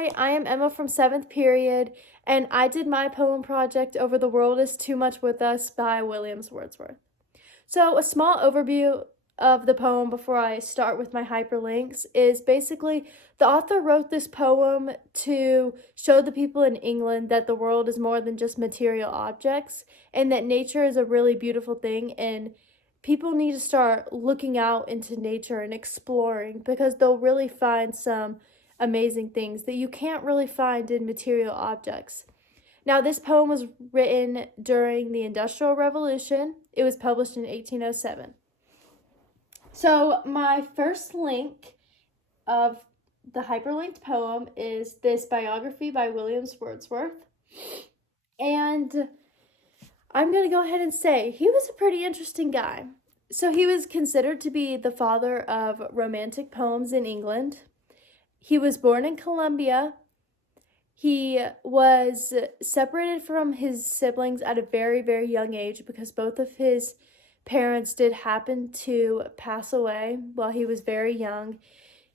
Hi, I am Emma from 7th period, and I did my poem project over The World is Too Much With Us by William Wordsworth. So a small overview of the poem before I start with my hyperlinks is basically the author wrote this poem to show the people in England that the world is more than just material objects and that nature is a really beautiful thing, and people need to start looking out into nature and exploring because they'll really find some amazing things that you can't really find in material objects. Now, this poem was written during the Industrial Revolution. It was published in 1807. So, my first link of the hyperlinked poem is this biography by William Wordsworth. And I'm going to go ahead and say he was a pretty interesting guy. So, he was considered to be the father of romantic poems in England. He was born in Colombia. He was separated from his siblings at a very, very young age because both of his parents did happen to pass away while he was very young.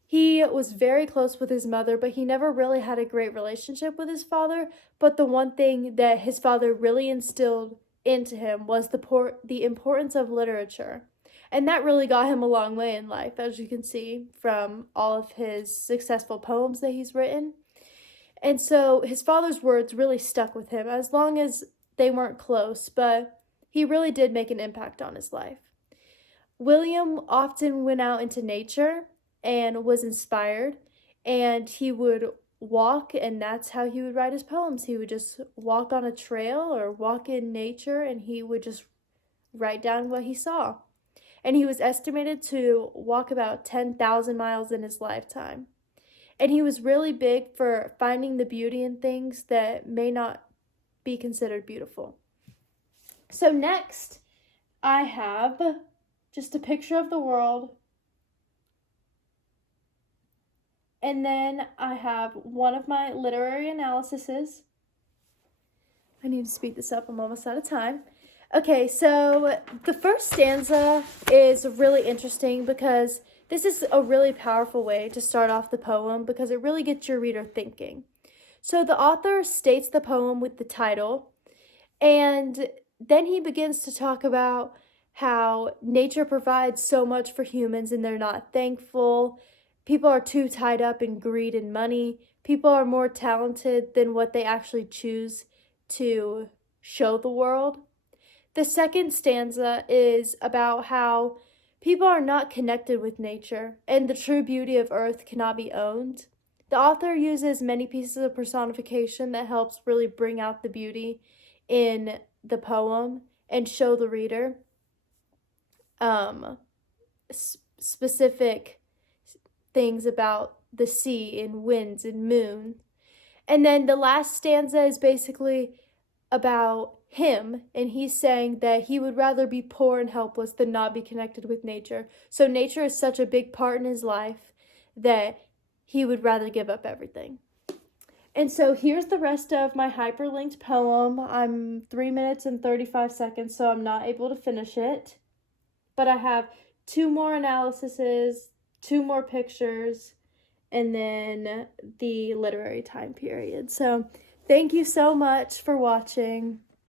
He was very close with his mother, but he never really had a great relationship with his father. But the one thing that his father really instilled into him was the importance of literature. And that really got him a long way in life, as you can see from all of his successful poems that he's written. And so his father's words really stuck with him, as long as they weren't close, but he really did make an impact on his life. William often went out into nature and was inspired, and he would walk, and that's how he would write his poems. He would just walk on a trail or walk in nature, and he would just write down what he saw. And he was estimated to walk about 10,000 miles in his lifetime. And he was really big for finding the beauty in things that may not be considered beautiful. So next, I have just a picture of the world. And then I have one of my literary analyses. I need to speed this up. I'm almost out of time. Okay, so the first stanza is really interesting because this is a really powerful way to start off the poem because it really gets your reader thinking. So the author states the poem with the title, and then he begins to talk about how nature provides so much for humans and they're not thankful. People are too tied up in greed and money. People are more talented than what they actually choose to show the world. The second stanza is about how people are not connected with nature and the true beauty of earth cannot be owned. The author uses many pieces of personification that helps really bring out the beauty in the poem and show the reader specific things about the sea and winds and moon. And then the last stanza is basically about him, and he's saying that he would rather be poor and helpless than not be connected with nature. So nature is such a big part in his life that he would rather give up everything. And so here's the rest of my hyperlinked poem. I'm 3 minutes and 35 seconds, so I'm not able to finish it. But I have 2 more analyses, 2 more pictures, and then the literary time period. So thank you so much for watching.